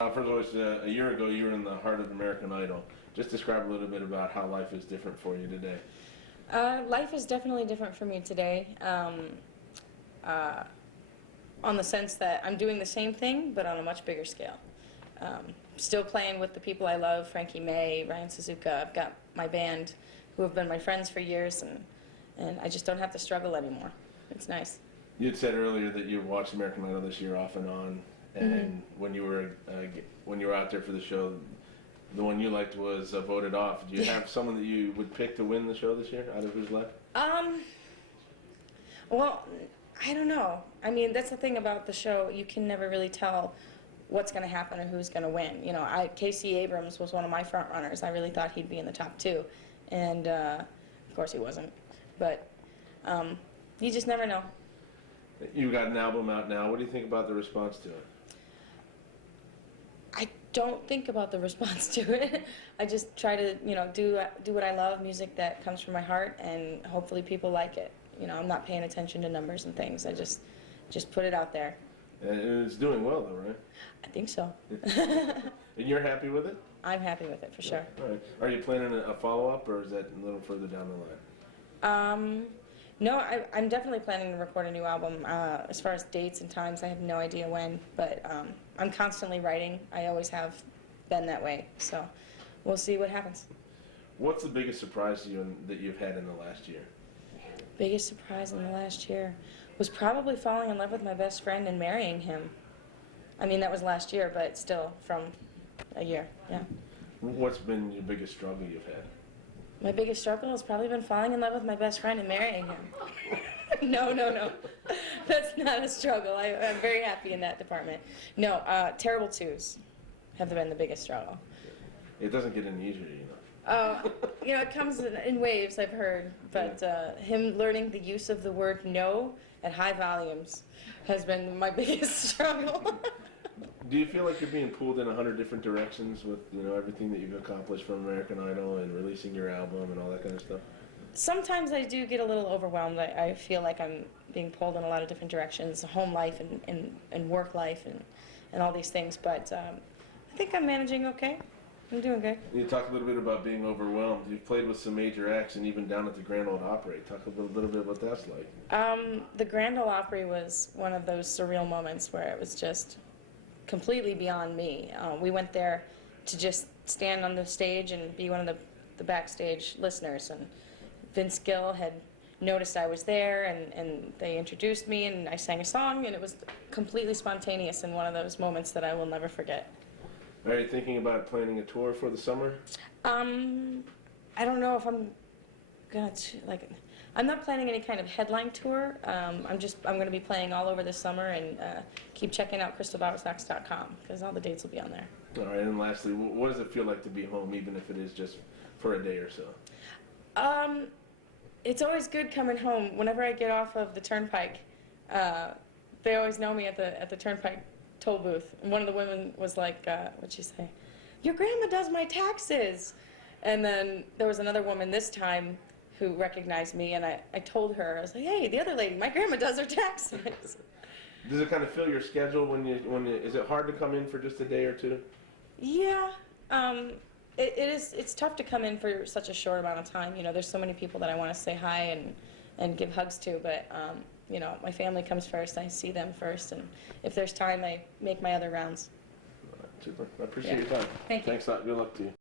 First of all, a year ago you were in the heart of American Idol. Just describe a little bit about how life is different for you today. Life is definitely different for me today, on the sense that I'm doing the same thing, but on a much bigger scale. Still playing with the people I love, Frankie May, Ryan Suzuka. I've got my band who have been my friends for years, and I just don't have to struggle anymore. It's nice. You had said earlier that you watched American Idol this year off and on, and when you were out there for the show, the one you liked was voted off. Do you have someone that you would pick to win the show this year out of who's left? Well, I don't know. I mean, that's the thing about the show. You can never really tell what's going to happen or who's going to win. You know, Casey Abrams was one of my front runners. I really thought he'd be in the top two, and of course he wasn't. But you just never know. You got an album out now. What do you think about the response to it? I don't think about the response to it. I just try to, you know, do what I love, music that comes from my heart, and hopefully people like it. You know, I'm not paying attention to numbers and things. I just put it out there. And it's doing well, though, right? I think so. And you're happy with it? I'm happy with it, for sure. All right. Are you planning a follow-up, or is that a little further down the line? No, I'm definitely planning to record a new album. As far as dates and times, I have no idea when, but I'm constantly writing. I always have been that way, so we'll see what happens. What's the biggest surprise to you that you've had in the last year? Biggest surprise in the last year was probably falling in love with my best friend and marrying him. I mean, that was last year, but still from a year, yeah. What's been your biggest struggle you've had? My biggest struggle has probably been falling in love with my best friend and marrying him. No. That's not a struggle. I'm very happy in that department. No, terrible twos have been the biggest struggle. It doesn't get any easier, you know. You know, it comes in waves, I've heard, but him learning the use of the word no at high volumes has been my biggest struggle. Do you feel like you're being pulled in 100 different directions with, you know, everything that you've accomplished from American Idol and releasing your album and all that kind of stuff? Sometimes I do get a little overwhelmed. I feel like I'm being pulled in a lot of different directions, home life and work life and all these things, but I think I'm managing okay. I'm doing good. You talked a little bit about being overwhelmed. You've played with some major acts and even down at the Grand Ole Opry. Talk a little bit about what that's like. The Grand Ole Opry was one of those surreal moments where it was just completely beyond me. We went there to just stand on the stage and be one of the backstage listeners, and Vince Gill had noticed I was there, and they introduced me, and I sang a song, and it was completely spontaneous and one of those moments that I will never forget. Are you thinking about planning a tour for the summer? I don't know if I'm gonna I'm not planning any kind of headline tour. I'm going to be playing all over this summer, and keep checking out crystalbowersox.com because all the dates will be on there. All right, and lastly, what does it feel like to be home, even if it is just for a day or so? It's always good coming home. Whenever I get off of the Turnpike, they always know me at the Turnpike toll booth. And one of the women was like, what'd she say? "Your grandma does my taxes." And then there was another woman this time who recognized me, and I told her, I was like, "Hey, the other lady, my grandma does her taxes." Does it kind of fill your schedule is it hard to come in for just a day or two? Yeah, it's tough to come in for such a short amount of time. You know, there's so many people that I want to say hi and give hugs to, but you know, my family comes first. I see them first, and if there's time, I make my other rounds. All right, super. I appreciate your time. Thank you. Thanks a lot. Good luck to you.